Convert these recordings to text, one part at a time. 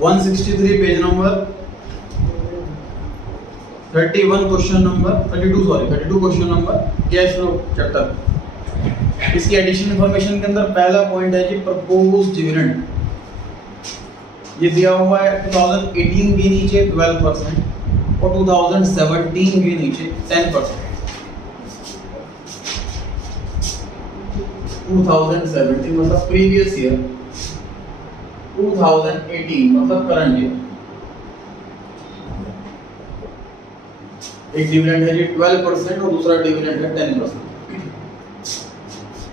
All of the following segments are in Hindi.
163 page number 31 question number 32 question number cash flow chapter. इसकी एडिशन इंफॉर्मेशन के अंदर पहला पॉइंट है जी प्रपोज्ड डिविडेंड। ये दिया हुआ है 2018 के नीचे 12% और 2017 के नीचे 10%। 2017 मतलब प्रीवियस ईयर, 2018 मतलब करंट ईयर। एक डिविडेंड है जी 12% और दूसरा डिविडेंड है 10%।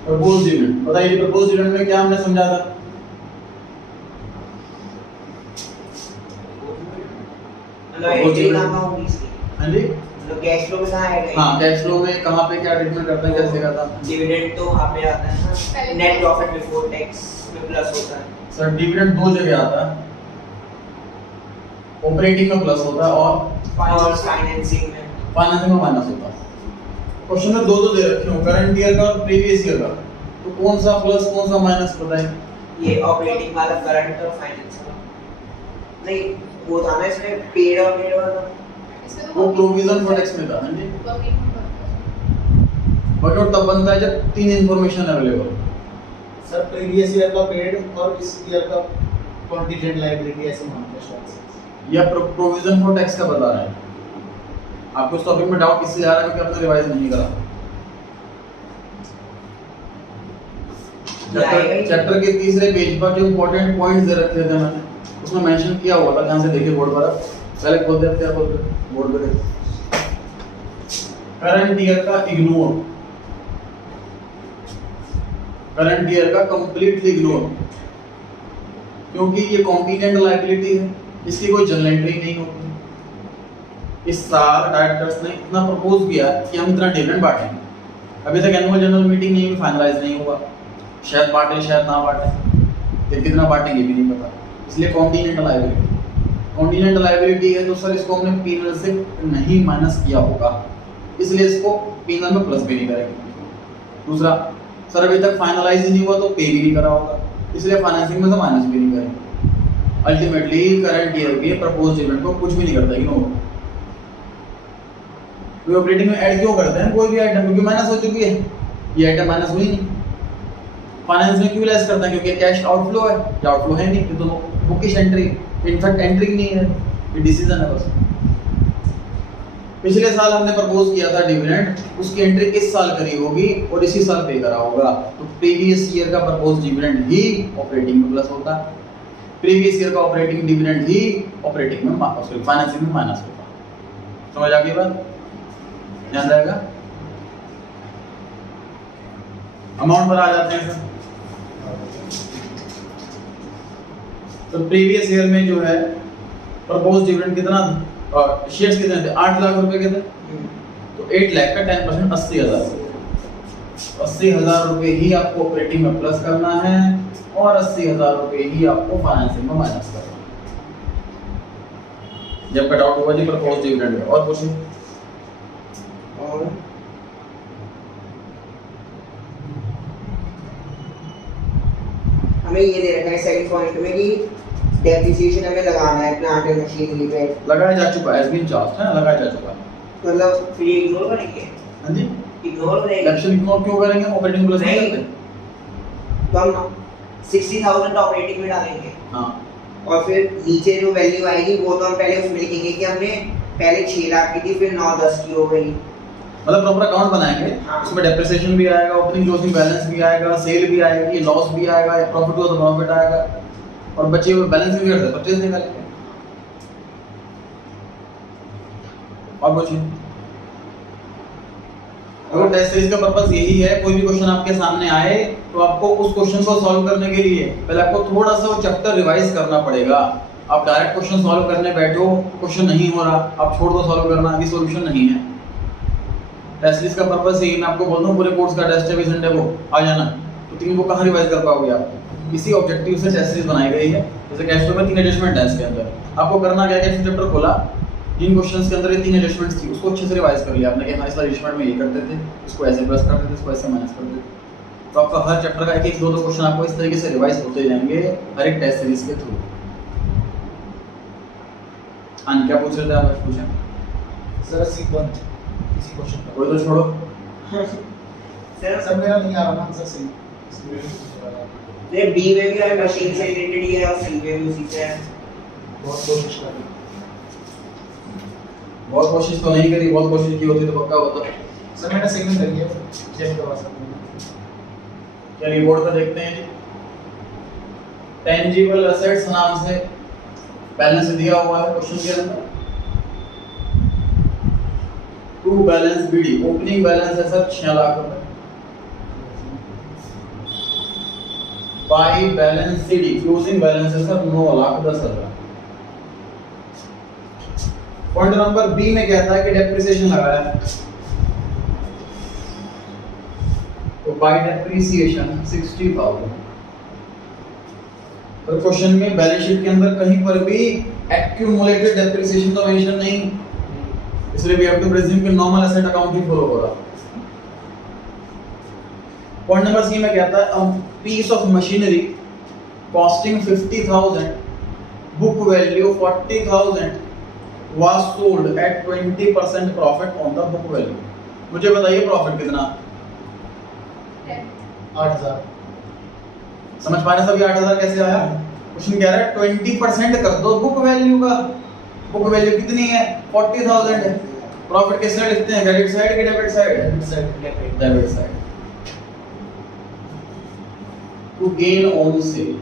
प्रपोज्ड डिविडेंड बताइए, प्रपोज्ड डिविडेंड में क्या हमने समझा था? हाँ जी, तो कैश फ्लो में कहाँ है? हाँ कैश फ्लो में कहाँ पे क्या ट्रीटमेंट करते हैं, कैसे करता है? डिविडेंड तो वहाँ पे आता है ना, नेट प्रॉफिट बिफोर टैक्स में प्लस होता है। सर डिविडेंड दो जगह आता है, ऑपरेटिंग में प्लस होता है और फाइनेंसिंग में माइनस होता है। क्वेश्चन में दो दे रखे हो, करंट ईयर का और प्रीवियस ईयर का, तो कौन सा प्लस कौन सा माइनस बताएं? ये ऑपरेटिंग वाला करंट और फाइनेंस वाला नहीं, वो था ना इसमें पेड और पेड वाला, वो प्रोविजन फॉर टैक्स में था। हाँ जी, वर्कआउट तब बनता है जब तीन information available. Sir previous year का पेड और इस ईयर का कॉन्टिजेंट लायबिलिटी ऐसे मानते हैं शायद। या प्रोविजन फॉर टैक्स का बता रहे हैं। आपको इस टॉपिक में डाउट किससे आ रहा है क्योंकि आपने रिवाइज नहीं करा? चैप्टर के तीसरे पेज पर जो इंपॉर्टेंट पॉइंट्स दे रखे थे मैंने, उसमें मेंशन किया हुआ था, ध्यान से देखिए बोर्ड पर। पहले खोल देते हैं, बोल बोर्ड पे करंट ईयर का इग्नोर, करंट ईयर का कंप्लीटली इग्नोर, क्योंकि ये कॉम्पिटेंट लायबिलिटी है, इसकी कोई जनरल एंट्री नहीं होती। इस साल डायरेक्टर्स ने इतना प्रपोज किया कि हम इतना डिविडेंड बांटेंगे। अभी तक एनुअल जनरल मीटिंग नहीं हुई, फाइनलाइज नहीं हुआ, शायद बांटे शायद ना बांटे, फिर कितना बांटेंगे भी नहीं पता। इसलिए कॉन्टिनेंटल लायबिलिटी, कॉन्टिनेंटल लायबिलिटी है तो सर इसको हमने पीनल से नहीं माइनस किया होगा, इसलिए इसको पीनल में प्लस भी नहीं करेंगे। दूसरा, सर अभी तक फाइनलाइज नहीं हुआ तो पे भी नहीं करा होगा, इसलिए फाइनेंसिंग में से माइनस भी नहीं करेंगे। अल्टीमेटली करंट ईयर के प्रपोज्ड डिविडेंड को कुछ भी नहीं करता, इग्नोर। तो ऑपरेटिंग में ऐड क्यों करते हैं कोई भी आइटम? क्योंकि माइनस हो चुकी है, ये आइटम माइनस हुई नहीं। फाइनेंस में क्यों लेस करते हैं? क्योंकि कैश आउटफ्लो है, या आउटफ्लो है नहीं, तो दोनों बुकिश एंट्री, इनफैक्ट एंट्री नहीं है, ये डिसीजन है बस। पिछले साल हमने प्रपोज किया था डिविडेंड, उसकी एंट्री इस साल करी होगी और इसी साल पे करा होगा, तो प्रीवियस ईयर का प्रपोज डिविडेंड ही ऑपरेटिंग में प्लस होता है, प्रीवियस ईयर का ऑपरेटिंग डिविडेंड ही ऑपरेटिंग में सॉरी फाइनेंसिंग में माइनस होता है। समझ आ गई बात? ध्यान रहेगा। अमाउंट पर आ जाते हैं सर। तो प्रीवियस ईयर में जो है प्रपोज डिविडेंड कितना था और शेयर्स कितने थे? 8 लाख रुपए के थे, तो 8 लाख का 10% 80,000। 80,000 रुपए ही आपको ऑपरेटिंग में प्लस करना है और 80,000 रुपए ही आपको फाइनेंसिंग में माइनस करना है। जब कट आउट होगा जी प्रपोज डिविडेंड में। और कुछ और हमें ये दे रखा है सेकंड पॉइंट में कि डेप्रिसिएशन हमें लगाना है प्लांट एंड मशीनरी पे। लगाया जा चुका है, हैज बीन चार्ज्ड है, लगाया जा चुका है। मतलब फिर ये इग्नोर करेंगे? हां जी, इग्नोर करेंगे। एक्शन इग्नोर क्यों करेंगे? ऑपरेटिंग प्लस नहीं करते तो हम 60,000 ऑपरेटिंग में डालेंगे। हां, और फिर नीचे जो वैल्यू आएगी वो तो हम पहले उसमें लिखेंगे कि हमने पहले 6 लाख की थी, फिर 9-10 की हो गई। मतलब प्रॉपर अकाउंट बनाएंगे, उसमें डेप्रिसिएशन भी आएगा, ओपनिंग क्लोजिंग बैलेंस भी आएगा, सेल भी आएगी, लॉस भी आएगा, प्रॉफिट हुआ तो प्रॉफिट आएगा, और बचे हुए बैलेंस भी करते परचेज निकालेंगे। और कुछ तो टेस्ट सीरीज का पर्पस यही है, कोई भी क्वेश्चन आपके सामने आए तो आपको उस क्वेश्चन को सॉल्व करने के लिए पहले आपको थोड़ा सा वो चैप्टर रिवाइज करना पड़ेगा। आप डायरेक्ट क्वेश्चन सॉल्व करने बैठो, क्वेश्चन नहीं हो रहा, आप छोड़ दो सॉल्व करना, ये सॉल्यूशन नहीं है। टेस्ट सीरीज का पर्पस यही, मैं आपको बोल दूं पूरे कोर्स का टेस्ट है भी संडे को आ जाना, तो 3 को कहां रिवाइज कर पाओगे आप? इसी ऑब्जेक्टिव से टेस्ट सीरीज बनाई गई है। जैसे कैश फ्लो में 3 एडजस्टमेंट है, इसके अंदर आपको करना क्या है, कैश चैप्टर खोला, जिन क्वेश्चंस के अंदर ये 3 एडजस्टमेंट्स थी उसको अच्छे से रिवाइज कर लिया आपने कि हां इस एडजस्टमेंट में ये करते थे, इसको ऐसे प्लस करते थे, इसको ऐसे माइनस करते थे। तो आपका हर चैप्टर का एक एक दो दो क्वेश्चन आपको इस तरीके से रिवाइज होते जाएंगे हर एक टेस्ट सीरीज के थ्रू। हाँ क्या पूछ रहे थे आप, पूछें। सर C1 किसी क्वेश्चन का कोई तो छोड़ो। सर सर मेरा नहीं आ रहा ना आंसर सही, इसलिए पूछ रहा था। ये बी में भी है, मशीन से रिलेटेड ही है और सी में भी उसी से है। बहुत कोशिश कर रही बहुत कोशिश तो नहीं करी, बहुत कोशिश की होती तो पक्का होता। सर मैंने सही में करी है, चेक करवा सकते हैं। चलिए बोर्ड पे देखते हैं जी। टेंजिबल एसेट्स नाम से बैलेंस दिया हुआ है क्वेश्चन के अंदर। To balance BD, opening balance है सर 6 लाख रुपए। By balance CD, closing balance है सर 9,10,000। पॉइंट नंबर बी में कहता है कि डेप्रिसिएशन लगाया है, तो बाय डेप्रिसिएशन 60,000। तो क्वेश्चन में बैलेंस शीट के अंदर कहीं पर भी एक्यूमुलेटेड डेप्रिसिएशन तो मेंशन नहीं, इसलिए वी हैव टू प्रिज्यूम कि नॉर्मल एसेट अकाउंट ही फॉलो हो रहा। पॉइंट नंबर सी में कहता है a piece of machinery costing 50,000, book value 40,000 was sold at 20% profit on the book value। मुझे बताइए प्रॉफिट कितना? 8,000। समझ पा रहे सभी 8,000 कैसे आया? क्वेश्चन कह रहा है 20% कर दो बुक वैल्यू का। बुक वैल्यू कितनी है? 40,000 है। प्रॉफिट किस साइड लिखते हैं, क्रेडिट साइड कि debit side? Debit side. To gain on sale,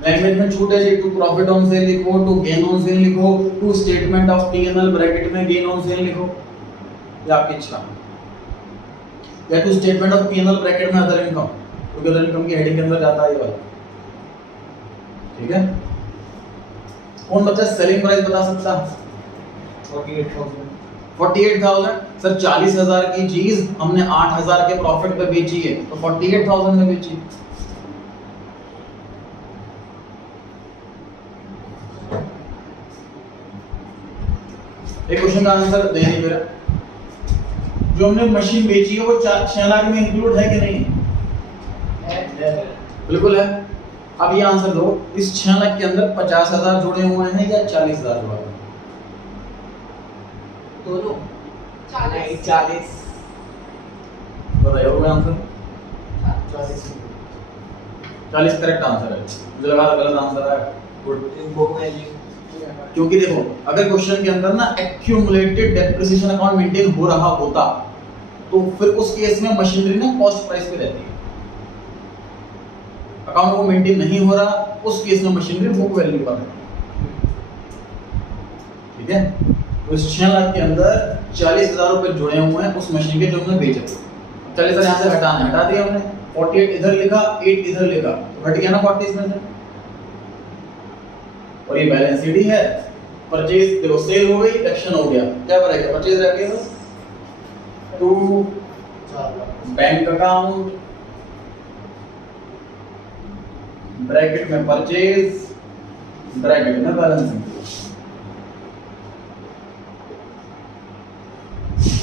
language में छूट है जी। टू प्रॉफिट ऑन सेल लिखो, टू गेन ऑन सेल लिखो, to statement of P&L bracket में गेन ऑन सेल लिखो, ये आपकी इच्छा। या to statement of P&L bracket में अदर इनकम, क्योंकि अदर इनकम की हेडिंग के अंदर जाता है ये वाला। ठीक है, कौन बच्चा सेलिंग प्राइस बता सकता? 48,000। 48,000 सर 40,000 की चीज हमने 8,000 के प्रॉफिट पे बेची है, तो 48,000 में बेची। एक क्वेश्चन का आंसर दे नहीं मेरा। जो हमने मशीन बेची है वो 6 लाख में इंक्लूड है कि नहीं? बिल्कुल है। अब ये आंसर दो, इस 6 लाख के अंदर 50,000 जुड़े हुए हैं या 40,000 जुड़ा हुआ है? दोनों 40। बताइए वो आंसर। 40। 40 करेक्ट आंसर है। मुझे लगा था गलत आंसर है। गुड। बुक वैल्यू, क्योंकि देखो अगर क्वेश्चन के अंदर ना एक्यूमुलेटेड डेप्रिसिएशन अकाउंट मेंटेन हो रहा होता तो फिर उस केस में मशीनरी ना कॉस्ट प्राइस पे रहती है। अकाउंट को मेंटेन नहीं हो रहा, उस केस में मशीनरी बुक वैल्यू पर है। ठीक है, तो इस 6 लाख के अंदर 40,000 रुपए जुड़े हुए हैं उस मशीन के जो हमने बेचे। 40,000 यहाँ से हटा दिया हमने, 48 इधर लिखा, 8 इधर लिखा, तो घट गया ना 40 में से। और ये बैलेंस शीट है। परचेज देखो, सेल हो गई, एक्शन हो गया, क्या बनेगा? परचेज रह गया बस। To 4 lakh. Bank account bracket में परचेज ब्रैकेट में बैलेंस शीट।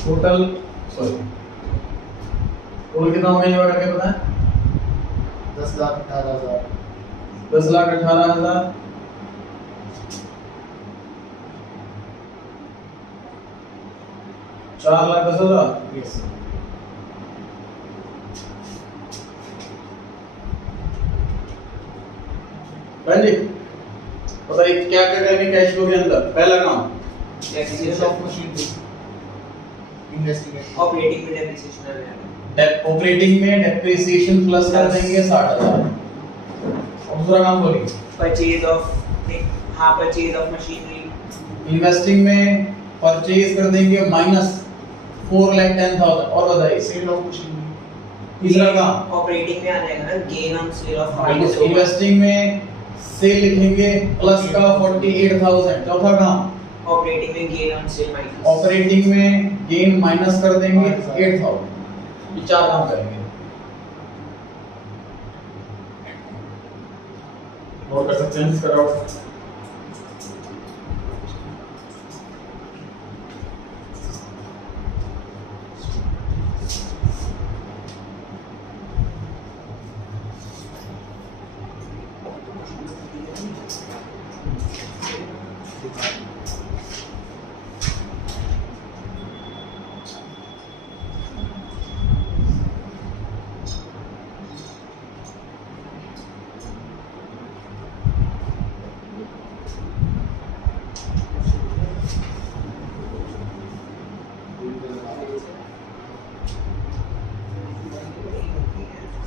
टोटल कितना हो गया करके पता है? 10,18,000। 10,18,000। 4,10,000। यस। जी बताइए क्या क्या करेंगे कैश फ्लो के अंदर? पहला काम sale of machinery, investigate. Operating में डेप्रिसिएशन है। ऑपरेटिंग में डेप्रिसिएशन प्लस कर देंगे 60,000। और दूसरा काम बोलिए। Purchase of machinery. इन्वेस्टिंग में परचेज कर देंगे माइनस 4,10,000। और बताइए सेल ऑफ मशीनरी। तीसरा काम ऑपरेटिंग में आ जाएगा ना, gain on cell of investing में सेल लिखेंगे प्लस का 48,000। चौथा काम ऑपरेटिंग में gain on cell minus. Operating में गेन माइनस कर देंगे 8,000। ये 4 काम करेंगे। और कर सकते हैं इसका डाउट?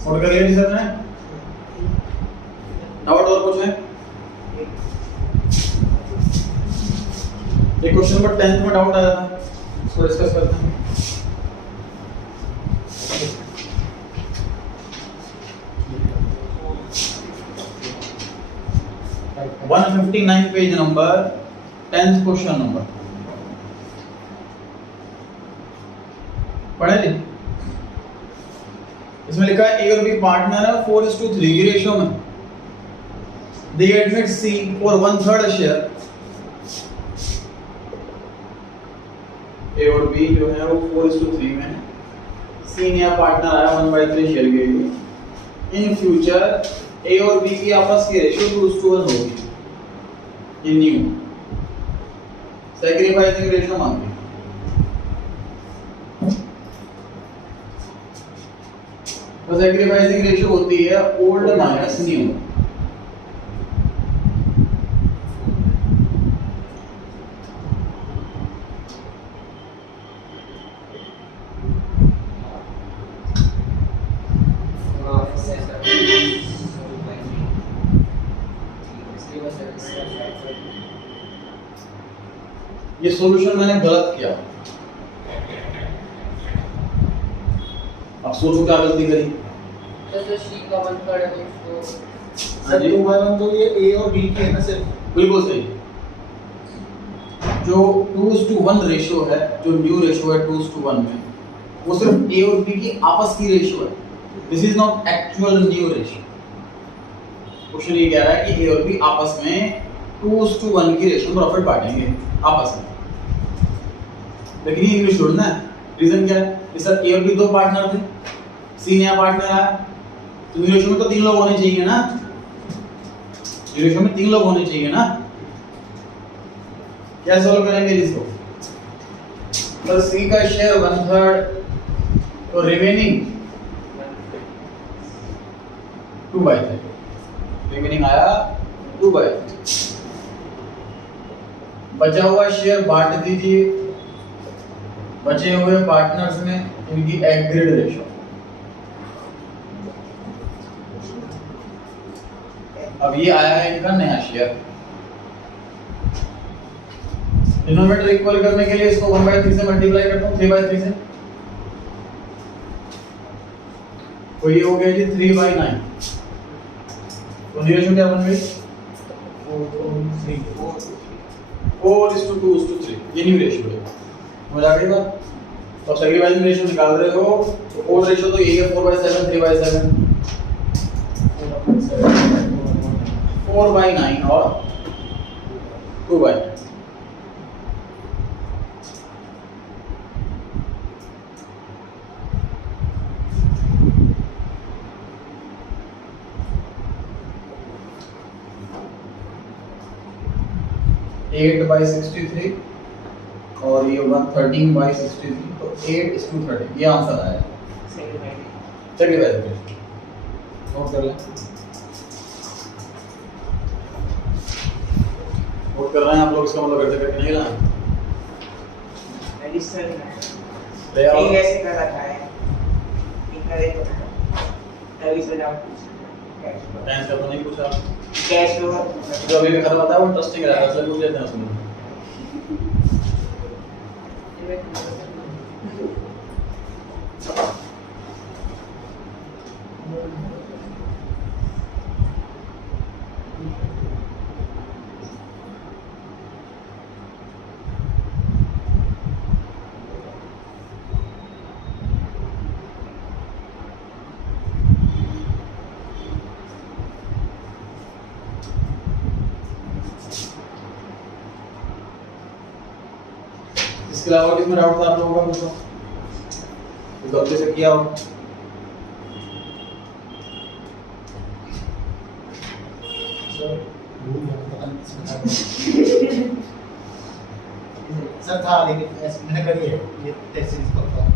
नोट कर लिया जी सर ने? डाउट और कुछ है? एक क्वेश्चन नंबर 10 में डाउट आया था, इसको डिस्कस करते हैं। Right. 159 page number 10th question number पढ़े ली? इसमें लिखा है ए और बी पार्टनर है 4:3 की रेशियो में। They admit C for 1/3 share. A और बी जो है वो 4:3 में है। सी नया पार्टनर आया 1/3 शेयर के लिए। इन फ्यूचर ए और बी की आपस की रेशियो 2:1 होगी। ये न्यू सैक्रिफाइसिंग रेशियो मांगी। तो सैक्रिफाइसिंग रेशियो होती है ओल्ड माइनस न्यू। ये सॉल्यूशन मैंने गलत किया। अब सोचो क्या गलती करी। तो सी का 1/3 है तो सर 2/1 तो ये ए और बी की है ना सिर्फ। बिल्कुल सही। जो 2:1 रेशियो है, जो न्यू रेशियो है 2:1 में, वो सिर्फ ए और बी की आपस की रेशियो है। This is not actual new ratio. Question ये कह रहा है कि ए और बी आपस में 2:1 की रेशियो में प्रॉफिट बांटेंगे आपस में। लेकिन ये इंग्लिश छोड़ना है। रीजन क्या है कि सर ए और बी दो पार्टनर थे, सी नया पार्टनर आया, तो रेशियो में तो 3 लोग होने चाहिए ना। रेशियो में 3 लोग होने चाहिए ना। क्या सॉल्व करेंगे इसको? तो सी का शेयर 1/3, तो रिमेनिंग 2/3। रिमेनिंग आया 2/3। बचा हुआ शेयर बांट दीजिए बचे हुए पार्टनर्स में इनकी एग्रीड रेशियो। अब ये आया है इनका नया शेयर। डिनोमिनेटर इक्वल करने के लिए इसको 1/3 से मल्टीप्लाई करता हूं 3/3 से, तो ये हो गया जी 3/9। तो रेशियो क्या बन गई? 4:2:3। ये न्यू रेशियो है। समझ आ गई बात? तो सैक्रिफाइसिंग रेशियो निकाल रहे हो तो ओल्ड रेशियो तो यही है 4/7 3/7 4/9 और 2/9। एट बाई 63 और ये होगा 13/63, तो 8:13। ये आंसर आया। चलिए वैसे नोट कर लें। नोट कर रहे हैं आप लोग, इसका मतलब ऐसे करके नहीं लाना। ले आओ। ठीक ऐसे कर रखा है। ठीक है देखो तभी से डाउट पूछना टेंस का तो नहीं पूछा। कैश फ्लो जो अभी भी खत्म होता है वो इंटरेस्टिंग रहेगा, इसलिए पूछ लेते हैं उसमें। इसके अलावा किसमें डाउट था आप लोगों का? पूछो तो गलती से किया हो। सर था लेकिन ऐसे मैंने करी है ये टेस्ट सीरीज करता हूं।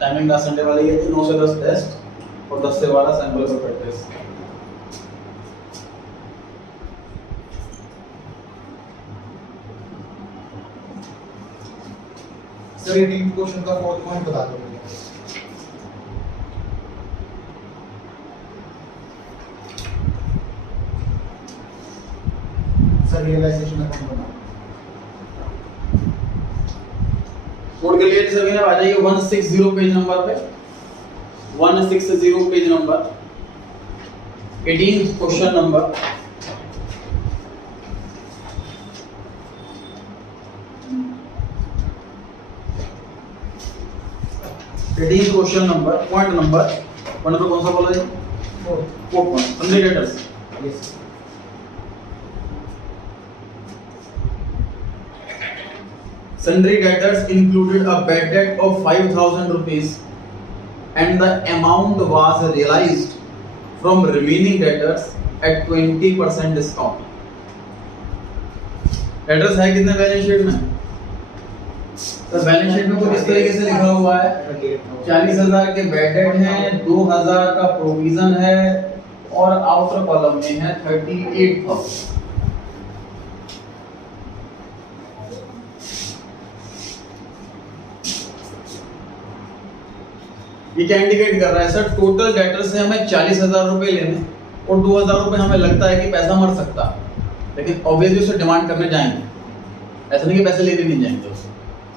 टाइमिंग लास्ट संडे वाली ये थी 9 से 10 टेस्ट और 10 से 12 सैंपल पर प्रैक्टिस। सर ये टीम क्वेश्चन का फोर्थ पॉइंट बता दो मुझे। सर रियलाइजेशन अकाउंट बना कोड के लिए सर आप आ जाइए 160 पेज नंबर पे, 160 page number 18 question number. Question number point number कौन सा बोला है? Fourth point sundry debtors. Yes Sundry debtors included a bad debt of 5,000 rupees and the amount was realized from remaining debtors at 20% discount. Debtors है कितने बैलेंस शीट में? तो बैलेंस शीट में कुछ इस तरीके से लिखा हुआ है 40,000 के बैड डेट हैं, 2,000 का प्रोविजन है और आउटर कॉलम में है 38,000। ये क्या इंडिकेट कर रहा है सर? टोटल डेटर से हमें 40,000 रुपए लेने और 2,000 रुपए हमें लगता है कि पैसा मर सकता, लेकिन ऑब्वियसली उसे डिमांड करने जाएंगे, ऐसा नहीं कि पैसे लेने नहीं जाएंगे,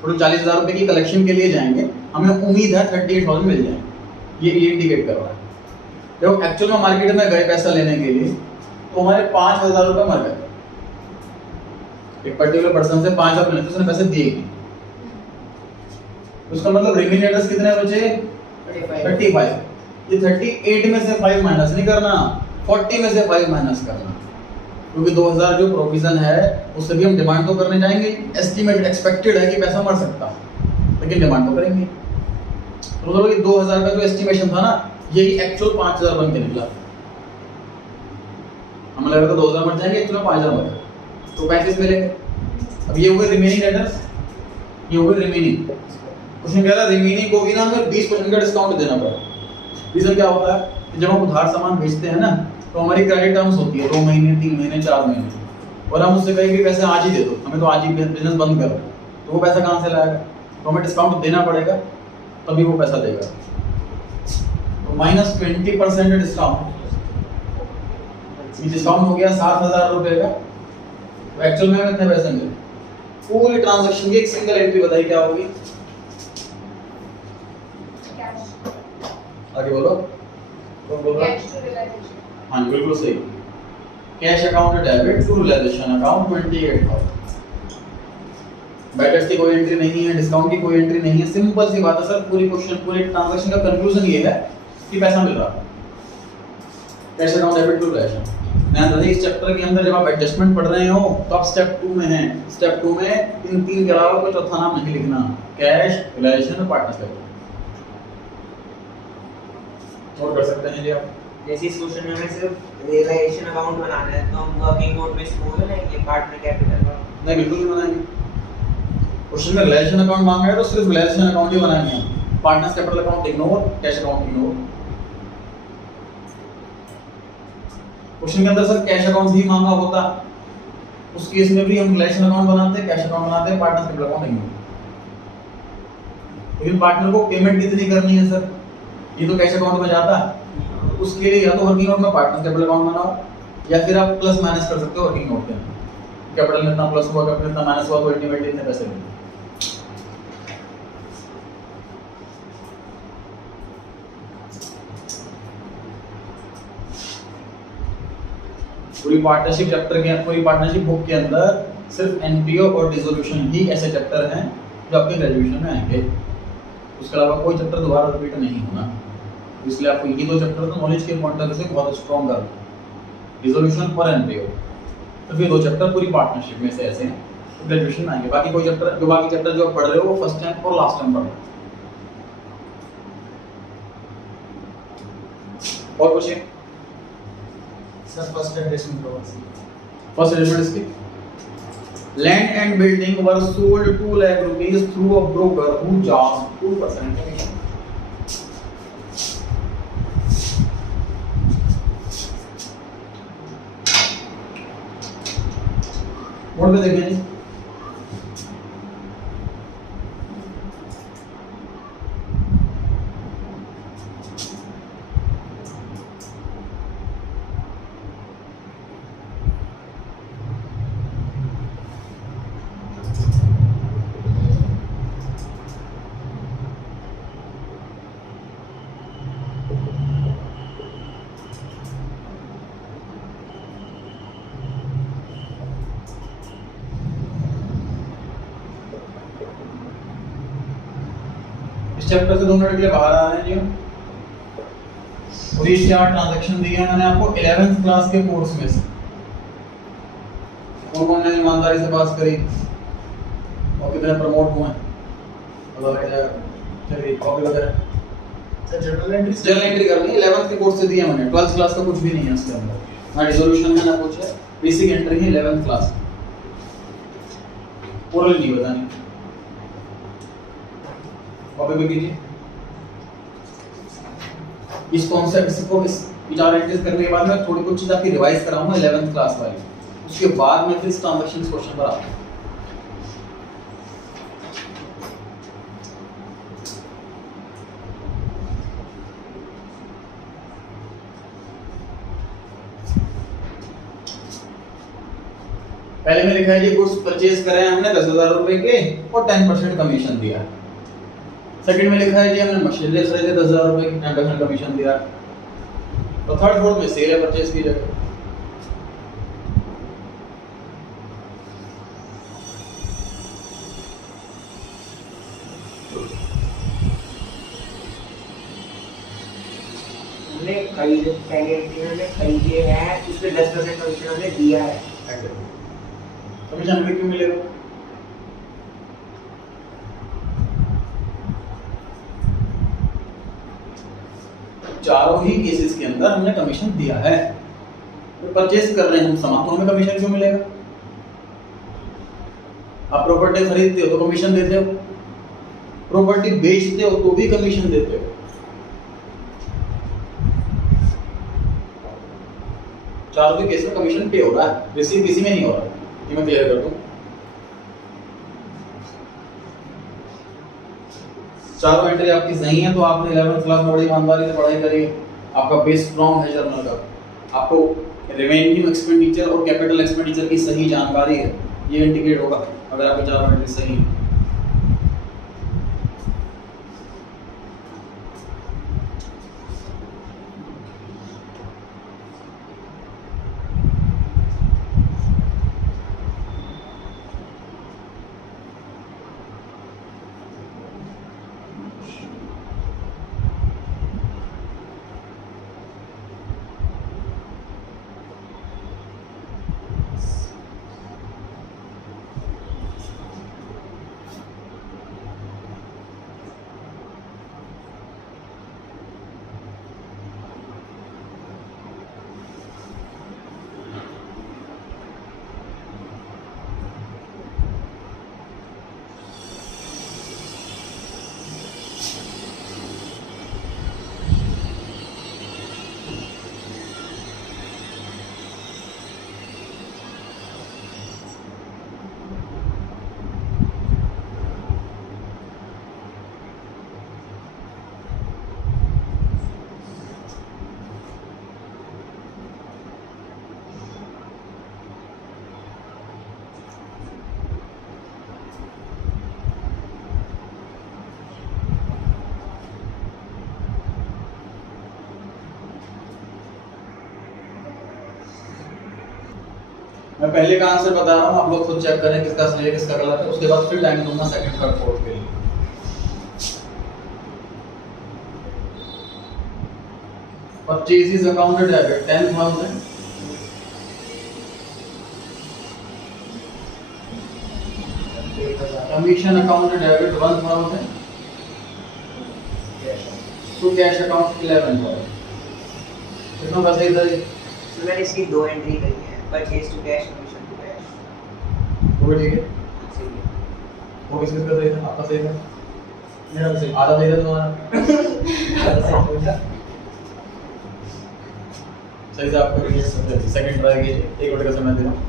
टोटल 40,000 रुपए की कलेक्शन के लिए जाएंगे, हमें उम्मीद है 38,000 मिल जाएंगे। ये इंडिकेट कर रहा है। जब एक्चुअल में मार्केट में गए पैसा लेने के लिए तो हमारे 5,000 रुपए मर गए। एक पर्टिकुलर पर्सन से 5,000 मिले तो उसने पैसे दिए नहीं, उसका मतलब रिमेनिंग डेटर्स कितने बचे? 35। ये 38 में से 5 माइनस नहीं करना, 40 में से 5 माइनस करना, क्योंकि 2,000 जो प्रोविजन है उससे भी हम डिमांड तो करने जाएंगे। एस्टिमेट एक्सपेक्टेड है कि पैसा मर सकता, लेकिन डिमांड तो करेंगे। तो मतलब ये 2,000 का जो एस्टिमेशन था ना, यही एक्चुअल 5,000 बन के निकला। हमें लगा था 2,000 मर जाएंगे, एक्चुअल 5,000 मर गए, तो 35 मिलेंगे। अब ये हुए रिमेनिंग डेटर्स, ये हुए रिमेनिंग। उसने कह रहा रिमेनिंग को भी ना हमें 20% का डिस्काउंट देना पड़ा। रीजन क्या होता है कि जब हम उधार सामान बेचते हैं ना तो हमारी क्रेडिट टर्म्स होती है 2 महीने, 3 महीने, 4 महीने, और हम उससे कहें कि पैसे आज ही दे दो, हमें तो आज ही बिजनेस बंद करो, तो वो पैसा कहाँ से लाएगा? तो हमें डिस्काउंट देना पड़ेगा, तभी वो पैसा देगा। तो -20% डिस्काउंट, डिस्काउंट हो गया 7,000 रुपए का। तो एक्चुअल में कितने पैसे मिले? पूरी ट्रांजैक्शन की एक सिंगल एंट्री बताइए क्या होगी? आगे बोलो, कौन बोल रहा है? हाँ बिल्कुल सही। Cash account debit to realisation account 28,000। Bad debt की कोई एंट्री नहीं है, डिस्काउंट की कोई एंट्री नहीं है, सिंपल सी बात है सर। पूरी क्वेश्चन, पूरी ट्रांजैक्शन का कंक्लूजन ये है कि पैसा मिल रहा है। Cash account debit to realisation. ध्यान रखिए इस चैप्टर के अंदर जब आप एडजस्टमेंट पढ़ रहे हो तो आप स्टेप 2 में हैं। स्टेप 2 में इन 3 के अलावा कोई चौथा नाम नहीं लिखना, कैश, रियलाइजेशन और पार्टनरशिप। और कर सकते हैं जी आप। जैसे इस क्वेश्चन में हमें सिर्फ रियलाइजेशन अकाउंट बनाना है, तो हम वर्किंग नोट में इसको बनाएंगे पार्टनर कैपिटल का? नहीं, बिल्कुल नहीं बनाएंगे। क्वेश्चन में रियलाइजेशन अकाउंट मांगा है तो सिर्फ रियलाइजेशन अकाउंट ही बनाएंगे हम। Partners capital account ignore, cash account ignore. Question के अंदर सर कैश अकाउंट ही मांगा होता, उस केस में भी हम रियलाइजेशन अकाउंट बनाते, कैश अकाउंट बनाते, पार्टनर्स कैपिटल अकाउंट इग्नोर। लेकिन पार्टनर को पेमेंट कितनी करनी है सर? ये तो कैश अकाउंट में जाता है, उसके लिए या तो वर्किंग नोट में पार्टनर कैपिटल अकाउंट बनाओ, या फिर आप प्लस माइनस कर सकते हो वर्किंग नोट के अंदर। कैपिटल में इतना प्लस हुआ, कैपिटल में इतना माइनस हुआ, तो अल्टीमेटली इतने पैसे मिले। पूरी पार्टनरशिप चैप्टर के, पूरी पार्टनरशिप बुक के अंदर सिर्फ एनपीओ और डिसोल्यूशन ही ऐसे चैप्टर हैं जो आपके ग्रेजुएशन में आएंगे। उसके अलावा कोई चैप्टर दोबारा रिपीट नहीं होना, इसलिए आपको ये 2 चैप्टर तो नॉलेज के पॉइंट ऑफ व्यू से बहुत स्ट्रॉन्ग कर, डिसोल्यूशन और एनपीओ। तो फिर 2 चैप्टर पूरी पार्टनरशिप में से ऐसे हैं तो ग्रेजुएशन में आएंगे। बाकी कोई चैप्टर, जो बाकी चैप्टर जो आप पढ़ रहे हो वो फर्स्ट टाइम और लास्ट टाइम पढ़ रहे हो। और कुछ sir first adjustment process. First adjustment इसकी land and building were sold 2 lakh rupees through a broker who charge 2% commission. Board पे देखिए जी। इस चैप्टर से 2 मिनट के लिए बाहर आ रहे हैं जी। और ये 4 ट्रांजैक्शन दिए हैं मैंने आपको 11th क्लास के कोर्स में से। कौन ने ईमानदारी से पास करी और कितने प्रमोट हुए पता लग जाएगा। चलिए कॉपी वगैरह सर जर्नल एंट्री कर ली। 11th के कोर्स से दिया मैंने, 12th क्लास का कुछ भी नहीं है इसके अंदर ना। रिजोल्यूशन में ना कुछ है, बेसिक एंट्री है 11th क्लास। ओरल नहीं बतानी, कॉपी पे कीजिए। इस कॉन्सेप्ट को इस विचार एंट्रीज करने के बाद मैं थोड़ी कुछ चीज आपकी रिवाइज कराऊंगा 11th क्लास वाली, उसके बाद में फिर ट्रांजैक्शन क्वेश्चन पर आऊंगा। पहले में लिखा है ये गुड्स परचेज करे हमने 10,000 रुपए के और 10% कमीशन दिया। सेकंड में लिखा है जी हमने मशीनरी खरीदे 10,000 रुपए की, 10% कमीशन दिया। और थर्ड फोर्थ में सेल है परचेज की जगह। हमने खरीदे, पहले हमने खरीदे हैं, उसमें 10% कमीशन हमने दिया है। कमीशन हमें क्यों मिलेगा? चारों ही केसेस के अंदर हमने कमीशन दिया है। तो परचेज कर रहे हैं हम सामान, तो हमें कमीशन क्यों मिलेगा? आप प्रॉपर्टी खरीदते हो तो कमीशन देते हो, प्रॉपर्टी बेचते हो तो भी कमीशन देते हो। चारों के केस में कमीशन पे हो रहा है, रिसीव किसी में नहीं हो रहा। ये मैं क्लियर कर दूं। चारों एंट्री आपकी सही है तो आपने 11th क्लास में बड़ी ईमानदारी से पढ़ाई करी है। आपका बेस स्ट्रॉन्ग है जर्नल का। आपको रेवेन्यू एक्सपेंडिचर और कैपिटल एक्सपेंडिचर की सही जानकारी है, ये इंडिकेट होगा अगर आपके चारों एंट्री सही है। मैं पहले का आंसर बता रहा हूँ, आप लोग खुद चेक करें किसका सही है किसका गलत है। उसके बाद फिर टाइम दूंगा सेकंड थर्ड फोर्थ के लिए। Purchases account debit 10,000, commission account debit 1,000, to cash account 11,000। कितना पैसा इधर? तो मैंने इसकी 2 एंट्री करी है, purchase to cash, commission to cash. वो भी ठीक है। सही है। वो किस किसका सही है? आपका सही है? मेरा भी सही। आधा सही है तुम्हारा। सही से आप करिए। सेकंड ट्राई कीजिए, 1 मिनट का समय दे रहा हूँ।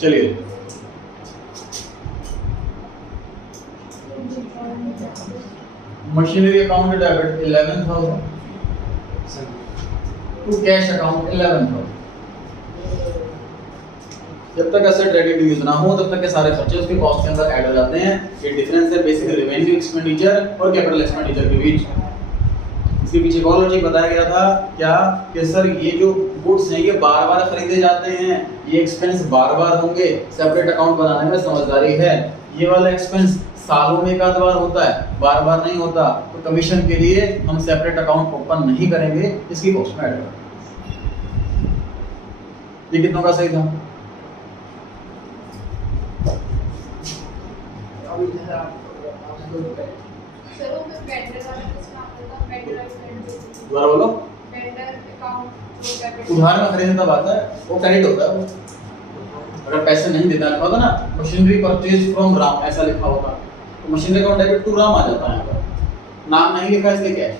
चलिए machinery account debit 11,000 to cash account 11,000। जब तक एसेट क्रेडिट यूज ना हो तब तक के सारे खर्चे उसके कॉस्ट के अंदर ऐड हो जाते हैं। ये डिफरेंस है बेसिक रेवेन्यू एक्सपेंडिचर और कैपिटल एक्सपेंडिचर के बीच। इसके पीछे एक और लॉजिक बताया गया था क्या कि सर ये जो गुड्स हैं ये बार-बार खरीदे जाते हैं, ये एक्सपेंस बार-बार होंगे, सेपरेट अकाउंट बनाने में समझदारी है। ये वाला एक्सपेंस सालों में एक आध बार होता है, बार-बार नहीं होता, तो कमीशन के लिए हम सेपरेट अकाउंट ओपन नहीं करेंगे, इसकी कॉस्ट में ऐड करेंगे। ये कितनों का सही था? अभी इधर आप चलो मैं वेंडर वाला किसमें आता था वेंडर अकाउंट दोबारा बोलो। वेंडर अकाउंट जो डेबिट उधार में खरीदने तब आता है, वो क्रेडिट होता है। अगर पैसे नहीं देता लिखा होता ना मशीनरी परचेज फ्रॉम राम ऐसा लिखा होता तो machinery account debit to Ram आ जाता है। यहाँ पर नाम नहीं लिखा इसलिए कैश,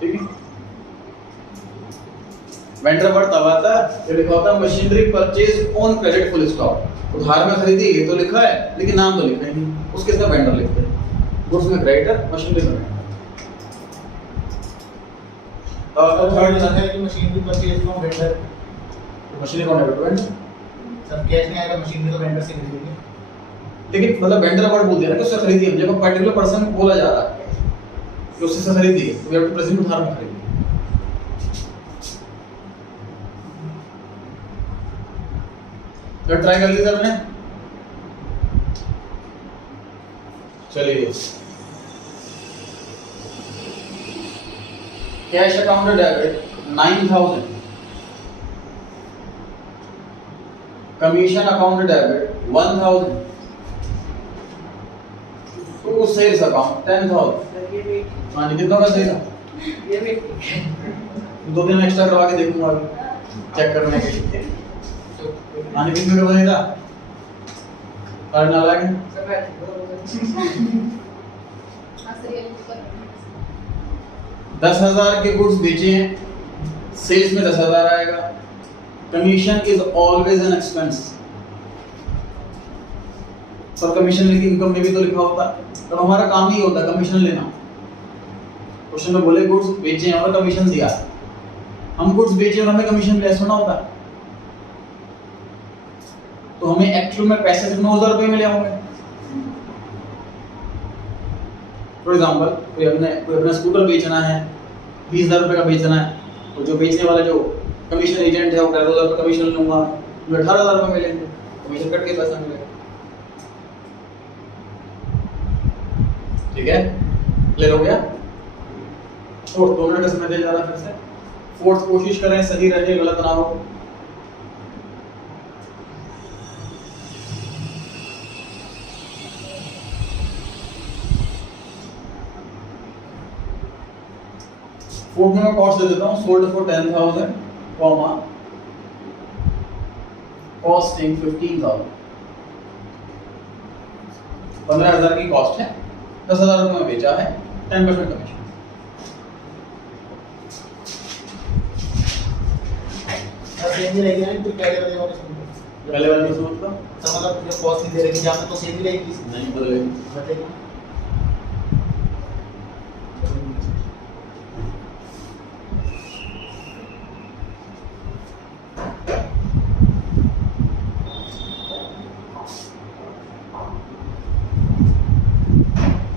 ठीक है। वेंडर वर्ड तब आता है जब लिखा होता है machinery purchase on credit full stock. उधार में खरीदी ये तो लिखा है लेकिन नाम तो लिखा ही नहीं, उसके साथ वेंडर लिखते हैं। गुड्स में क्रेडिटर, मशीनरी में वेंडर। और थर्ड लिखा है कि machinery purchase from vendor. Machinery account debit vendor, सब कैश नहीं आएगा, मशीनरी तो वेंडर से खरीदेंगे। लेकिन मतलब वेंडर वर्ड बोल दिया ना कि उससे खरीदी है। जब पर्टिकुलर पर्सन को बोला जा रहा है कि उससे खरीदी है तो वी हैव टू प्रेजेंट उधार में खरीदी। तो ट्राई कर ली सबने? चलिए cash account debit 9,000, commission account debit 1,000, to sales account 10,000। ये भी हाँ जी कितना का सही था? ये भी ठीक है। 2 दिन एक्स्ट्रा करवा के देखूंगा अभी चेक करने के लिए। हाँ जी कितने का सही था? कार्ड ना लगे सब है असरियल पर 10,000 के गुड्स बेचे हैं, सेल्स में 10,000 आएगा। Commission is always an expense. पर कमीशन लेके इनकम में भी तो लिखा होता है, तो हमारा काम ही होता है कमीशन लेना। क्वेश्चन में बोले गुड्स बेचे हैं और कमीशन दिया, हम गुड्स बेचे और हमें कमीशन लेस होना होता है, तो हमें एक्चुअल में पैसे सिर्फ 9,000 रुपए मिले होंगे। फॉर एग्जांपल कोई अपना स्कूटर बेचना है, 20,000 रुपए का बेचना है, तो जो बेचने वाला जो कमीशन एजेंट है वो 13,000 रुपए कमीशन लूंगा, मुझे 18,000 रुपए मिलेंगे, कमीशन कट के पैसा मिलेगा। ठीक है, क्लियर हो गया? फोर्थ 2 मिनट का समय दे जा रहा है फिर से। फोर्थ कोशिश करें सही रहे, गलत ना हो। फोर्थ में मैं कॉस्ट दे देता हूँ, सोल्ड फॉर 10,000, कॉमा कॉस्टिंग 15,000। 15,000 की कॉस्ट है, 10,000 रुपये में बेचा है, 10% कमीशन। सेम ही रहेगी ना, तो पहले वाले वाले सुन पहले वाले की सोच का तो मतलब जब कॉस्ट नहीं दे रही जहाँ तो सेम ही रहेगी। नहीं बदलेगी। बताइए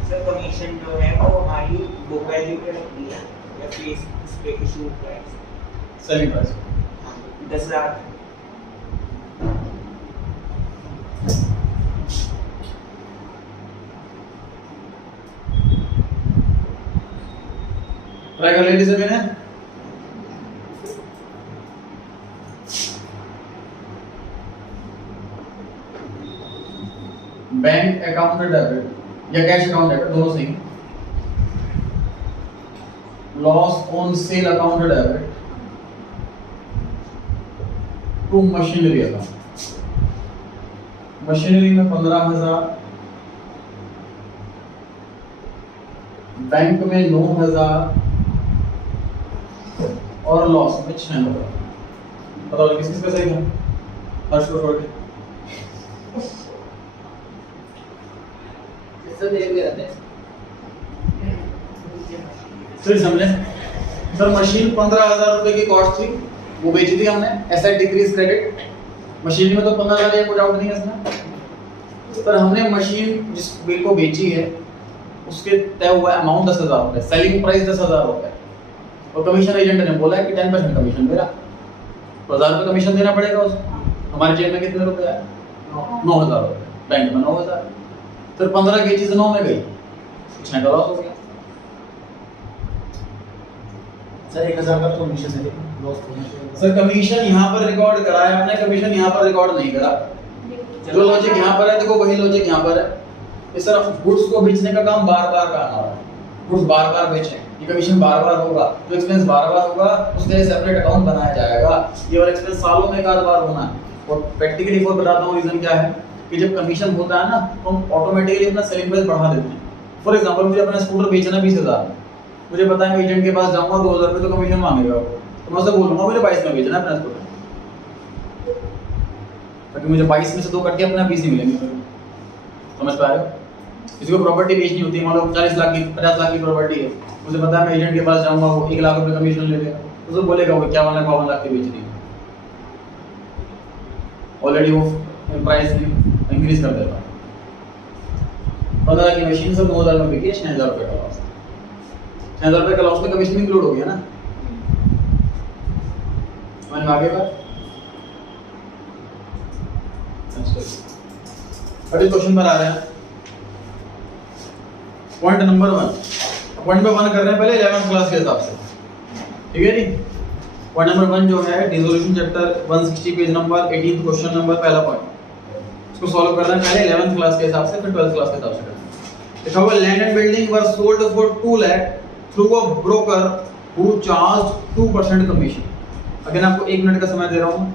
सर कमीशन जो है वो हमारी बुक वैल्यू पे लगती है या फिर इस पे issue price? Selling price 10,000। Try कर लेडीज मैंने बैंक अकाउंट डेबिट या कैश अकाउंट डेबिट दोनों सही। Loss on sale account debit to machinery account. Machinery में 15,000, बैंक में 9,000 और लॉस में 6,000। बताओ किस किस का सही था? हर्ष को छोड़ के जैसे देख ले रहते हैं फिर समझे सर मशीन 15,000 रुपए की कॉस्ट थी, वो बेची थी हमने एसेट डिक्रीज क्रेडिट। मशीन में तो 15,000 है, कोई डाउट नहीं है इसमें। पर हमने मशीन जिस बिल को बेची है उसके तय हुआ अमाउंट 10,000 रुपए, सेलिंग प्राइस 10,000 रुपए, और कमीशन एजेंट ने बोला है कि 10% कमीशन मेरा, तो 1,000 रुपए कमीशन देना पड़ेगा उसको। हमारे जेब में कितने रुपए आए? 9,000 रुपए, बैंक में 9,000। फिर 15 की चीज 9 में गई, कुछ नहीं लॉस हो गया। सर 1,000 का तो कमीशन है, लॉस होना चाहिए। सर कमीशन यहाँ पर रिकॉर्ड करा है आपने, कमीशन यहाँ पर रिकॉर्ड नहीं करा। जो लॉजिक यहाँ पर है देखो वही लॉजिक यहाँ पर है। इस तरफ गुड्स को बेचने का काम बार-बार करना है, गुड्स बार-बार बेचें, ये कमीशन बार-बार होगा, तो एक्सपेंस बार-बार होगा, उसके लिए सेपरेट अकाउंट बनाया जाएगा। ये वाला एक्सपेंस सालों में एक आध बार होना है। और प्रैक्टिकली फॉर बताता हूँ रीजन क्या है कि जब कमीशन होता है ना तो हम ऑटोमेटिकली अपना सेलिंग प्राइस बढ़ा देते हैं। फॉर एग्जांपल मुझे अपना स्कूटर बेचना 20,000, मुझे पता है मैं एजेंट के पास जाऊंगा 2,000 रुपए तो कमीशन मांगेगा वो, तो मैं उसे बोलूंगा मुझे 22 में बेचना है अपना स्कूटर, ताकि मुझे 22 में से 2 कट के अपना 20 ही मिलेंगे। समझ पा रहे हो? किसी को प्रॉपर्टी बेचनी होती है, मान लो 40 लाख की 50 लाख की प्रॉपर्टी है, मुझे पता है मैं एजेंट के पास जाऊंगा वो 1 लाख रुपए कमीशन ले लेगा, तो वो बोलेगा वो 51 लाख की बेच रही है, ऑलरेडी वो प्राइस इंक्रीज कर देगा। 15 की मशीन सब 9,000 में बिकी, 6,000 रुपए का लॉस, 6,000 रुपए का लॉस में कमीशन इंक्लूड हो गया ना। समझ में आ गया बात? अगले क्वेश्चन पर आ रहे हैं। पॉइंट नंबर 1, पॉइंट नंबर 1 कर रहे हैं पहले 11th क्लास के हिसाब से, ठीक है जी। पॉइंट नंबर 1 जो है dissolution chapter 160 page number 18 question number पहला पॉइंट, इसको सॉल्व करना है पहले 11th क्लास के हिसाब से, फिर 12th क्लास के हिसाब से करना है। लिखा हुआ land and building were sold for 2 lakh through a broker who charged 2% commission. Again आपको 1 मिनट का समय दे रहा हूं,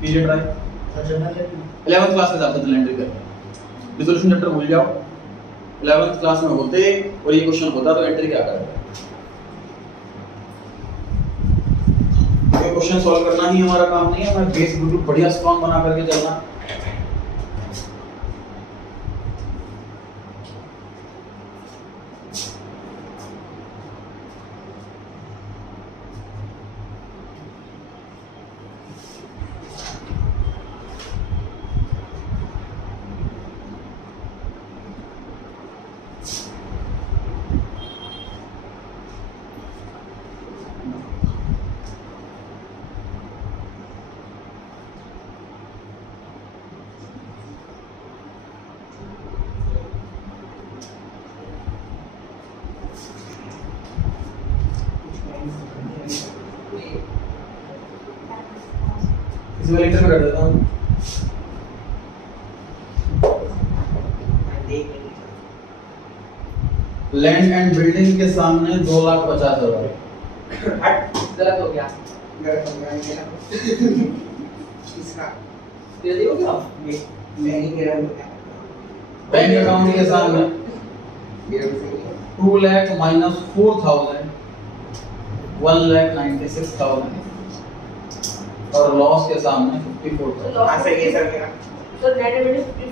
कीजिए ट्राई। 11th क्लास के हिसाब से लैंड एंड करके डिसोल्यूशन चैप्टर भूल जाओ, 11th क्लास में होते और ये क्वेश्चन होता तो एंट्री क्या करें। ये क्वेश्चन सॉल्व करना ही हमारा काम नहीं है, हमें बेस बिल्कुल बढ़िया स्ट्रांग बना करके चलना। इसमें लेटर में कर देता हूँ। लैंड एंड बिल्डिंग के सामने 2,50,000। गलत हो गया। इसका दे दियो क्या? मैं ही मेरा बैंक अकाउंट के सामने मेरा भी सही है। 2 लाख माइनस 4,000 1,96,000 और लॉस के सामने 54,000। हाँ सही है सर मेरा। सर नेट में 50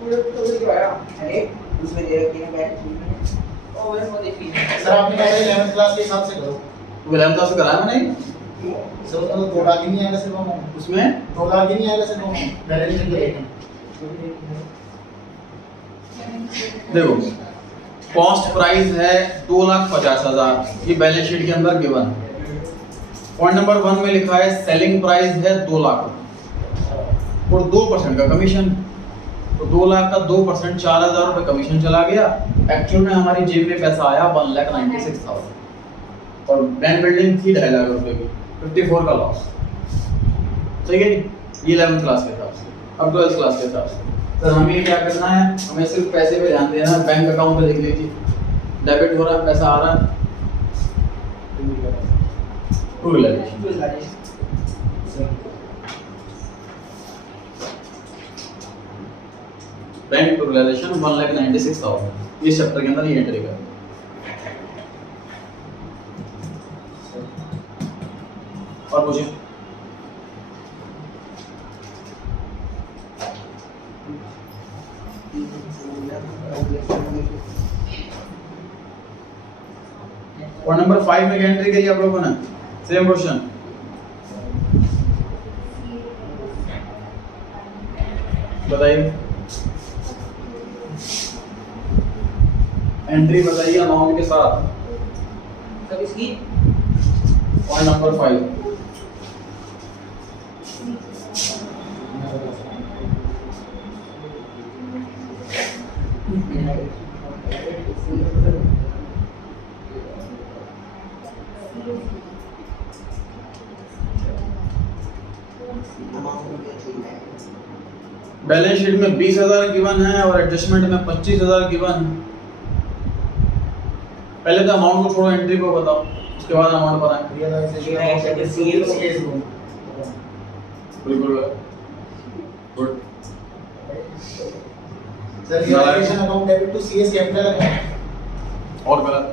पूरे तो क्यों आया? अरे उसमें दे रखी है बैठ में। ओ मैंने वो देखी। सर आपने पहले 11th क्लास के हिसाब से करो। तो 11th क्लास से कराया मैंने, सर तो 2 लाख ही नहीं आएगा सिर्फ अमाउंट, उसमें 2 लाख ही नहीं आएगा सिर्फ अमाउंट, बैलेंस शीट देखें। देखो कॉस्ट प्राइस है 2,50,000, ये बैलेंस शीट के अंदर गिवन है। पॉइंट नंबर 1 में लिखा है सेलिंग प्राइस है 2 लाख और 2% का कमीशन, तो 2 लाख का 2% 4,000 रुपए कमीशन चला गया। एक्चुअल में हमारी जेब में पैसा आया 1,96,000 और लैंड बिल्डिंग थी 2.5 लाख रुपए की, 54 का लॉस। ठीक है जी, ये 11th क्लास के हिसाब से। अब 12th क्लास के हिसाब से सर हमें क्या करना है, हमें सिर्फ पैसे पे ध्यान देना है। बैंक अकाउंट पे देख लीजिए डेबिट हो रहा है, पैसा आ रहा है, to realisation. Bank to realisation 1,96,000, इस चैप्टर के अंदर ये एंट्री कर। और पूछिए और नंबर 5 में एंट्री करिए आप लोगों ने, सेम क्वेश्चन। बताइए एंट्री बताइए अमाउंट के साथ। सब इसकी पॉइंट नंबर 5। बैलेंस शीट में 20,000 गिवन है और एडजस्टमेंट में 25,000 गिवन है। पहले तो अमाउंट को छोड़ो, एंट्री को बताओ, उसके बाद अमाउंट बनाए। बिल्कुल good. Sir realisation account debit to CS capital account और गलत,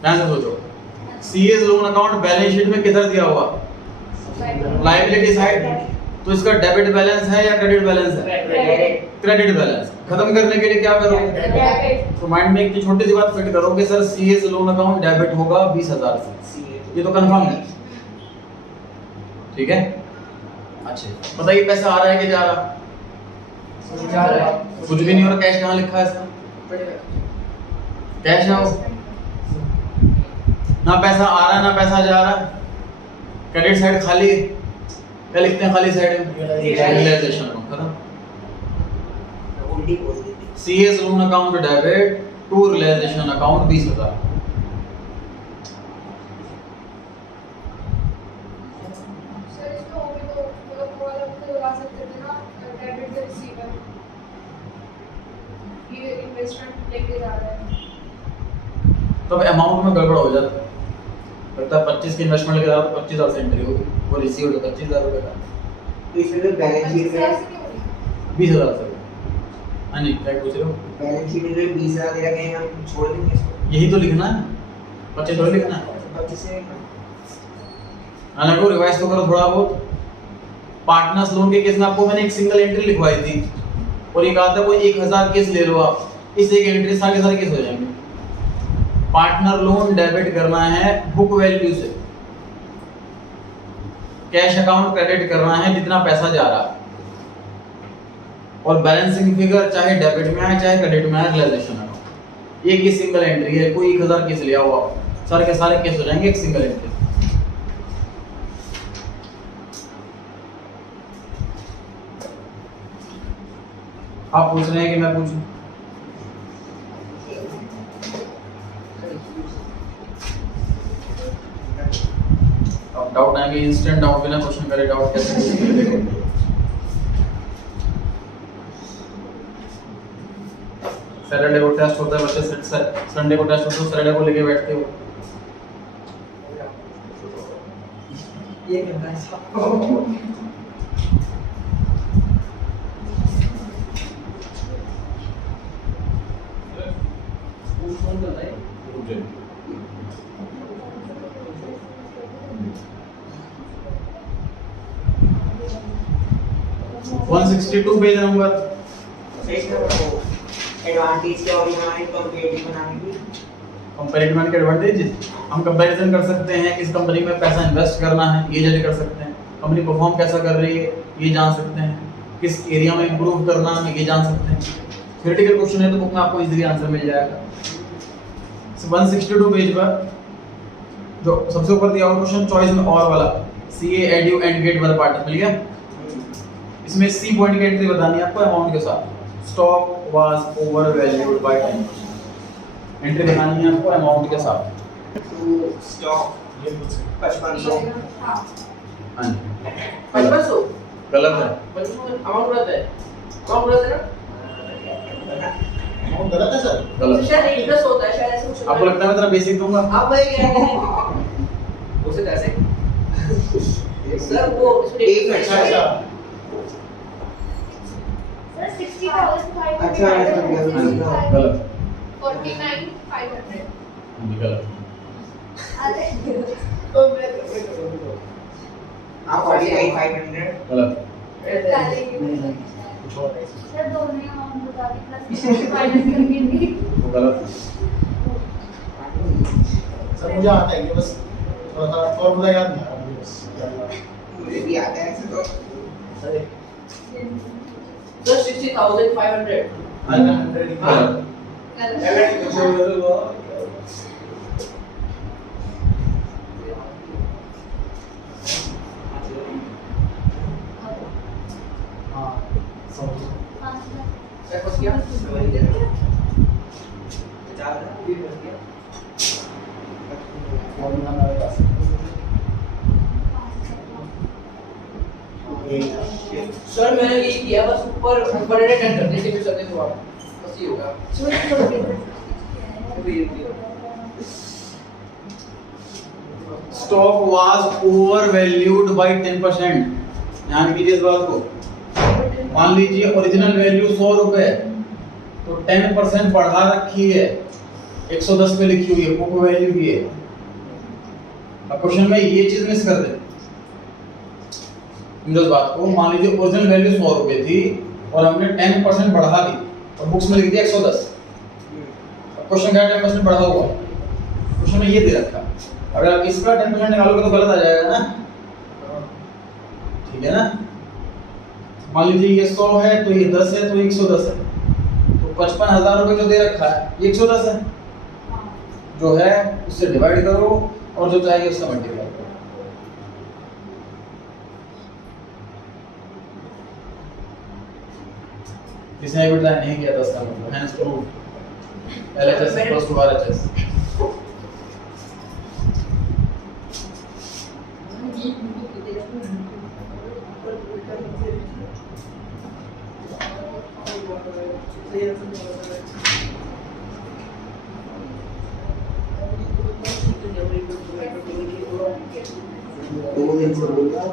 ध्यान से सोचो। CS loan account balance sheet में किधर दिया हुआ? Liability side. तो इसका डेबिट बैलेंस है या क्रेडिट बैलेंस है? Credit balance. खत्म करने के लिए क्या करोगे? तो माइंड में एक छोटी सी बात फिट करोगे, sir CS loan account debit होगा 20,000 से, ये तो कंफर्म है, ठीक है। अच्छा बताइए पैसा आ रहा है कि जा रहा? जा रहा है। कुछ भी नहीं हो रहा। कैश कहाँ लिखा है इसका? कैश है वो, ना पैसा आ रहा है ना पैसा जा रहा है। क्रेडिट साइड खाली है, क्या लिखते हैं खाली साइड में? Realisation account. खत्म। उल्टी बोल देती CS loan account debit to realisation account 20,000। Sir इसमें वो भी तो मतलब वो वाला भी तो लगा सकते थे ना, डेबिट द रिसीवर, ये इन्वेस्टमेंट लेके जा रहा है। तो अमाउंट में गड़बड़ हो जाता है। लगता है 25 की इन्वेस्टमेंट लेके जा रहा, 25,000 से एंट्री होगी, वो रिसीव होगा 25,000 रुपए का, तो इसमें बैलेंस शीट में 20,000 से। हाँ जी क्या पूछ रहे हो? बैलेंस शीट में 20,000 दे रखे हैं, हम छोड़ देंगे इसको। यही तो लिखना है, 25 थोड़ी लिखना है। 25 से हालांकि को रिवाइज तो करो थोड़ा बहुत। पार्टनर्स लोन के केस में आपको मैंने एक सिंगल एंट्री लिखवाई थी और ये कहा था कोई 1000 केस ले लो आप, इस एक एंट्री सारे के सारे केस हो जाएंगे। पार्टनर लोन डेबिट करना है बुक वैल्यू से, कैश अकाउंट क्रेडिट करना है जितना पैसा जा रहा है, और बैलेंसिंग फिगर चाहे डेबिट में आए चाहे क्रेडिट में आए, रियलाइजेशन अकाउंट। एक ही सिंगल एंट्री है, कोई 1000 केस लिया हुआ सारे के सारे केस हो जाएंगे एक सिंगल एंट्री। आप पूछ रहे हैं कि मैं पूछूं? अब डाउट आएंगे, इंस्टेंट डाउट बिना क्वेश्चन करे डाउट कैसे पूछेंगे? देखो सैटरडे को टेस्ट होता है बच्चे, संडे को टेस्ट होता है, सैटरडे को लेके बैठते हो। ये क्या है? फोन कर रहा है। 162 पेज नंबर। एडवांटेज क्या होगी हमारी कंपेरेटिव बनाने की? कंपैरिजन के एडवांटेज हम कंपैरिजन कर सकते हैं, किस कंपनी में पैसा इन्वेस्ट करना है ये जज कर सकते हैं, कंपनी परफॉर्म कैसा कर रही है ये जान सकते हैं, किस एरिया में इंप्रूव करना है ये जान सकते हैं। थ्योरेटिकल क्वेश्चन है तो बुक में आपको इजीली आंसर मिल जाएगा। 162 पेज पर जो सबसे ऊपर दिया हुआ क्वेश्चन चॉइस में और वाला, सीए एडयू एंड गेट वाला पार्ट मिल गया। इसमें सी पॉइंट की एंट्री बतानी है आपको अमाउंट के साथ। Stock was over valued bye 10%। Entry दिखानी है आपको अमाउंट के साथ। तो स्टॉक 5500। हाँ हां जी 5500 गलत है। 5500 अमाउंट रहता है, अमाउंट रहता है ना? अमाउंट गलत है सर। तो गलत। शायद इंटरेस्ट होता है, शायद ऐसे कुछ आपको लगता है मैं इतना बेसिक दूंगा? आप भाई क्या है उसे कैसे सर वो एक अच्छा अच्छा सर 60,500 अच्छा, ऐसा गलत। गलत। 49,500। हां जी गलत। अरे आप 49,500। गलत। डालेंगे कुछ और है इसमें। सर दोनों ही अमाउंट बता दी प्लस माइनस करके भी वो गलत है। सर मुझे आता है ये बस थोड़ा सा फॉर्मूला याद नहीं आ रहा मुझे बस। मुझे भी आता है ऐसे तो। सर सर 60,500 100 गलत। हाँ समझ सर बस क्या फॉर्मूला मेरे पास ये सर मैंने ये किया बस ऊपर ऊपर एडिट करने के लिए करने को बस ये होगा stock was over valued bye 10%। ध्यान कीजिए इस बात को। मान लीजिए ओरिजिनल वैल्यू 100 रुपए तो 10% बढ़ा रखी है, 110 पे लिखी हुई है, बुक वैल्यू की है। अब क्वेश्चन में ये चीज मिस कर दे। समझो इस बात को। मान लीजिए ओरिजिनल वैल्यू 100 रुपए थी और हमने 10% बढ़ा दी और बुक्स में लिख दिया 110। अब क्वेश्चन क्या 10% बढ़ा हुआ? क्वेश्चन में ये दे रखा। अगर आप इसका 10% निकालोगे तो गलत आ जाएगा ना, ठीक है ना। मान लीजिए ये 100 है तो ये 10 है तो ये 110 है, तो 55,000 रुपए जो दे रखा है ये 110 है, जो है उससे डिवाइड करो और जो चाहिए उससे मल्टीप्लाई करो। किसने भी ट्राई नहीं किया था इसका मतलब hence proof LHS equals to RHS। दो दिन से बोल रहा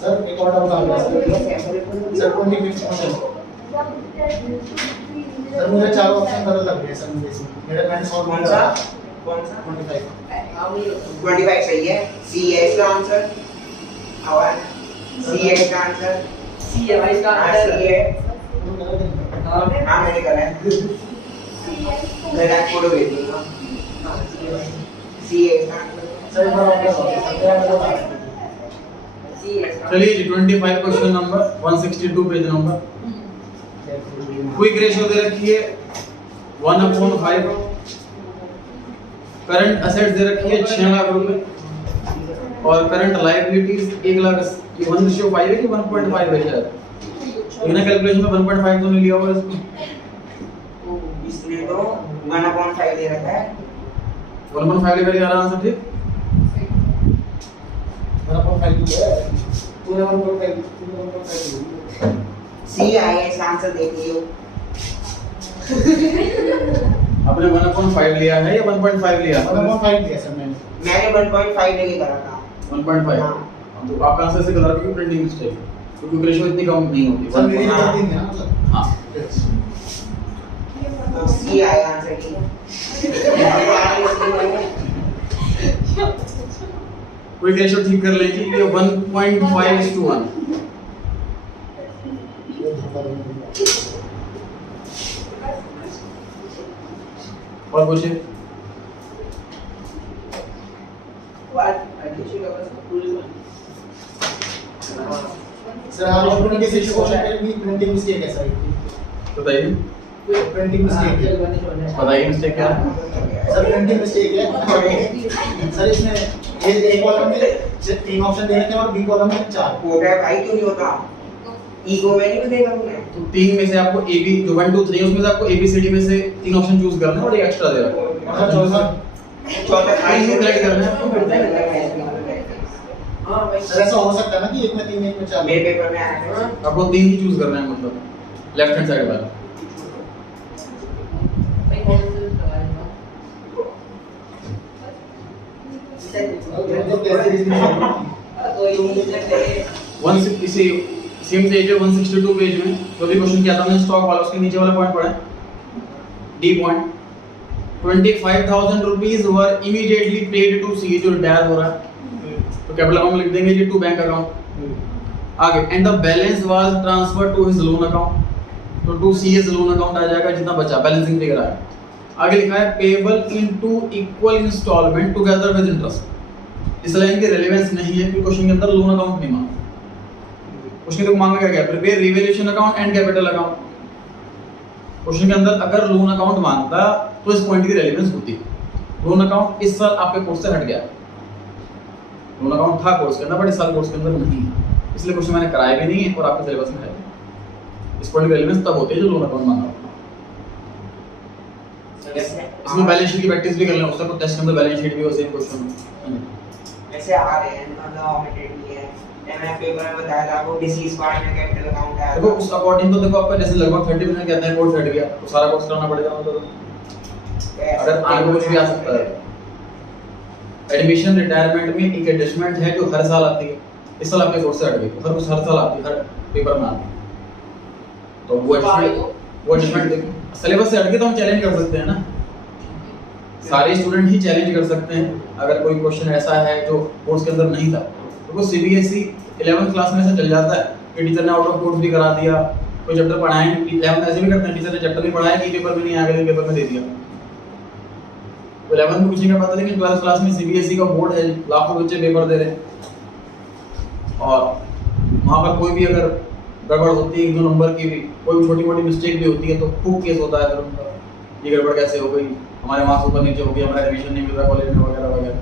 सर एक और डाउट आ गया सर 25 सर मुझे चार ऑप्शन गलत लग रहे हैं सर मुझे इसमें। मेरा मैंने सॉल्व कौन नहीं सा करा कौन सा 25 25 सही है। सी है इसका आंसर। और सी है इसका आंसर। सी है भाई इसका हाँ सी है। हां हाँ मैंने करा है। मेरा फोटो भेज दूंगा। सी है इसका आंसर। सर एक बार और बताओ सर सी है चलिए जी 25 question number 162 page number. Quick ratio दे रखी है 1/5। करंट असेट्स दे रखी है 6 लाख रुपए और करंट लायबिलिटीज 1 लाख। 1/5 है कि 1.5 है शायद। बिना कैलकुलेशन में 1.5 तो नहीं लिया होगा इसको। इसने तो 1/5 दे रखा है। 1.5 लेकर आ रहा आंसर ठीक। मेरा फोन फाइल है पूरा 1.5 सी आया इसका आंसर देख लियो। आपने 1/5 लिया है या 1.5 लिया? 1.5 दिया सर मैंने। मैंने 1.5 लेके करा था। 1.5। हाँ। तो आपका आंसर से गलत क्योंकि प्रिंटिंग मिस्टेक क्योंकि रेशियो इतनी कम नहीं होती। सर मेरी गलती नहीं है ना मतलब। हाँ तो सी आया आंसर ठीक है। कोई रेशियो ठीक कर लेंगे ये 1.5:1। ये धोखा देना। और पूछिए। सर आप 26 क्वेश्चन पे भी प्रिंटिंग मिस्टेक है सर। बताइए प्रिंटिंग मिस्टेक है। बताइए मिस्टेक क्या है? सर प्रिंटिंग मिस्टेक है। सर इसमें ये एक कॉलम में 3 ऑप्शन दे रखे हैं और बी कॉलम में 4। होता है भाई क्यों नहीं होता? ईगो में नहीं देगा तूने। तो 3 में से आपको ए बी जो 1 2 3 उसमें से आपको ए बी सी डी में से 3 ऑप्शन चूज करना है और एक एक्स्ट्रा दे रखा है। और चौथा चौथा तीन को select करना है। हां भाई सर ऐसा हो सकता है ना कि एक में 3 एक में 4? मेरे पेपर में आया था। आपको 3 ही चूज करना है, मतलब लेफ्ट हैंड साइड वाला। भाई कौन से लगाएगा? तो कैसे रीजनिंग? कोई नहीं 160 इसी सेम पेज है 162 पेज में तो भी क्वेश्चन क्या था, हमने स्टॉक वाला उसके नीचे वाला पॉइंट पढ़ा है, D point. 25,000 rupees were immediately paid to C, जो रिटायर हो रहा है तो कैपिटल अकाउंट में लिख देंगे जी टू बैंक अकाउंट। आगे and the balance was transferred to his loan account, तो to C his loan account आ जाएगा, जितना बचा बैलेंसिंग फिगर आया। आगे लिखा है payable in two equal instalment together with interest. इस लाइन की रेलेवेंस नहीं है क्योंकि क्वेश्चन के अंदर लोन अकाउंट नहीं मांगा, क्वेश्चन को मांगा क्या, prepare revaluation account and capital account. Question के अंदर अगर लोन अकाउंट मांगता तो इस पॉइंट की रेलेवेंस होती। लोन अकाउंट इस साल आपके कोर्स से हट गया, लोन अकाउंट था कोर्स के अंदर बट इस साल कोर्स के अंदर नहीं है, इसलिए क्वेश्चन मैंने कराया भी नहीं है और आपके सिलेबस में है। इस पॉइंट की रेलेवेंस तब होती है जो लोन अकाउंट मांगा। इसमें बैलेंस शीट की प्रैक्टिस भी कर लें, उसका टेस्ट के अंदर बैलेंस शीट भी हो, सेम क्वेश्चन ऐसे आ रहे हैं मतलब ऑमिटेड नहीं है। मैंने पेपर में बताया था वो डिसीज पार्ट में कैपिटल अकाउंट आया। देखो उस अकॉर्डिंग तो देखो आपका जैसे लगभग 30% कहते हैं कोर्स हट गया तो सारा कोर्स कराना पड़ेगा, मतलब अगर आगे कुछ भी आ सकता है। एडमिशन रिटायरमेंट में एक एडजस्टमेंट है जो हर साल आती है, इस साल आपके कोर्स से हट गई, हर कुछ हर साल आती है, हर पेपर में आती है, तो वो एडजस्टमेंट देखो सिलेबस से हट गए तो हम चैलेंज कर सकते हैं ना, सारे स्टूडेंट ही चैलेंज कर सकते हैं। अगर कोई क्वेश्चन ऐसा है जो कोर्स के अंदर नहीं था तो वो सीबीएसई 11th क्लास में से चल जाता है कि टीचर ने आउट ऑफ कोर्स भी करा दिया, कोई चैप्टर पढ़ाए 11th ऐसे भी करते हैं, टीचर ने चैप्टर भी पढ़ाया कि पेपर में नहीं आ गया, पेपर में दे दिया। तो 11th में कुछ नहीं कर पाता, लेकिन 12th क्लास में सीबीएसई का बोर्ड है, लाखों बच्चे पेपर दे रहे हैं और वहाँ पर कोई भी अगर गड़बड़ होती है 1-2 नंबर की भी, कोई छोटी मोटी मिस्टेक भी होती है तो खूब केस होता है फिर उनका, ये गड़बड़ कैसे हो गई, हमारे मार्क्स ऊपर नीचे हो गया, हमारा एडमिशन नहीं मिल रहा कॉलेज में वगैरह वगैरह।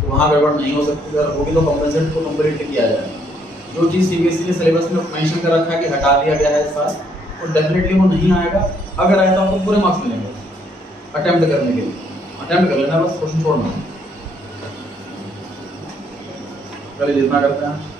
तो वहाँ गड़बड़ नहीं हो सकती, अगर होगी तो कंपलसेट को कंप्लीट किया जाए। जो चीज़ सीबीएसई ने सिलेबस में मेंशन कर रखा है कि हटा दिया गया है इस साल, तो डेफिनेटली वो नहीं आएगा। अगर आए तो आपको पूरे मार्क्स मिलेंगे अटेम्प्ट करने के लिए, अटेम्प्ट कर लेना, बस क्वेश्चन छोड़ना। चलिए जितना करते हैं।